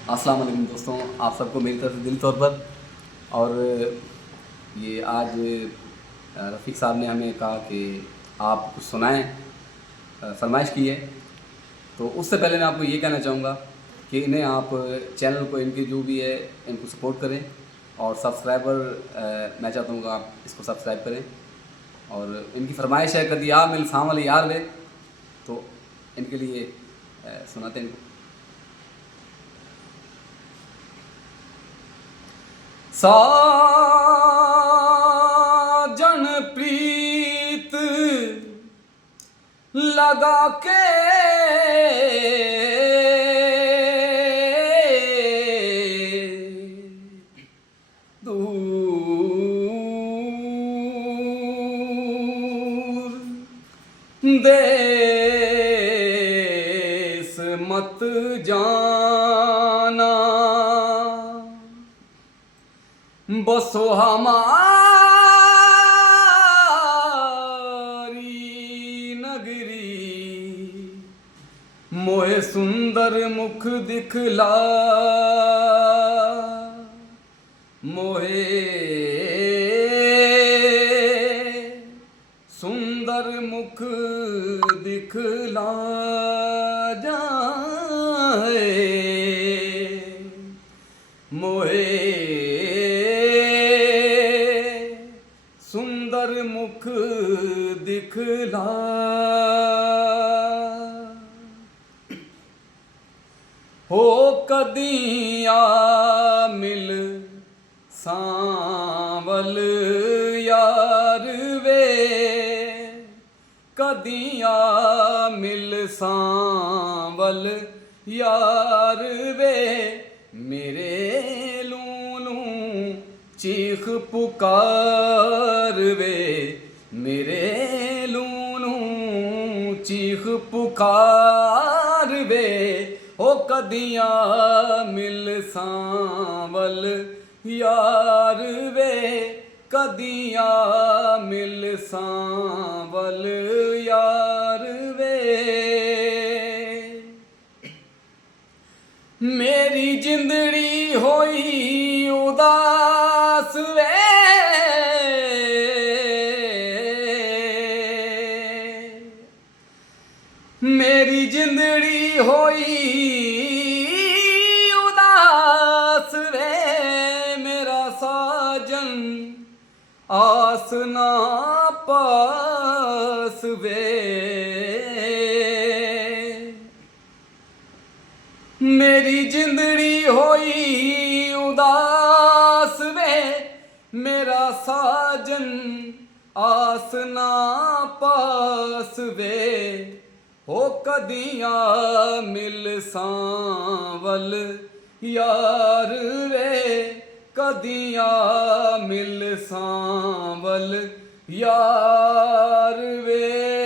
अस्सलाम वालेकुम दोस्तों, आप सबको मेरी तरफ से दिली तौर पर। और ये आज रफ़ीक साहब ने हमें कहा कि आप कुछ सुनाएं, फरमाइश की है। तो उससे पहले मैं आपको ये कहना चाहूँगा कि इन्हें आप चैनल को, इनके जो भी है, इनको सपोर्ट करें। और सब्सक्राइबर मैं चाहता हूँ कि आप इसको सब्सक्राइब करें। और इनकी फरमाइश है कदी आ मिल सामल यार वे, तो इनके लिए सुनाते हैं इनको। साजन प्रीत लगा के दूर देश मत जाना, बसो हमारी नगरी, मोहे सुंदर मुख दिखला, मोहे सुंदर मुख दिखला जाए, मोहे सुंदर मुख दिखला। हो कदिया मिल सांवल यार वे, कदिया मिल सांवल यार वे, मेरे लूलू चीख पुकार वे, मेरे लूलू चीख पुकार वे। हो कदिया मिल सांवल यार वे, कदिया मिल सांवल यार वे, मेरी जिंदड़ी होई उदास वे, मेरी जिंदड़ी होई उदास वे, मेरा साजन आस ना पास वे, मेरी जिंदड़ी होई उदास वे, मेरा साजन आस ना पास वे। हो कदिया मिल सांवल यार वे, कदिया मिल सांवल यार वे।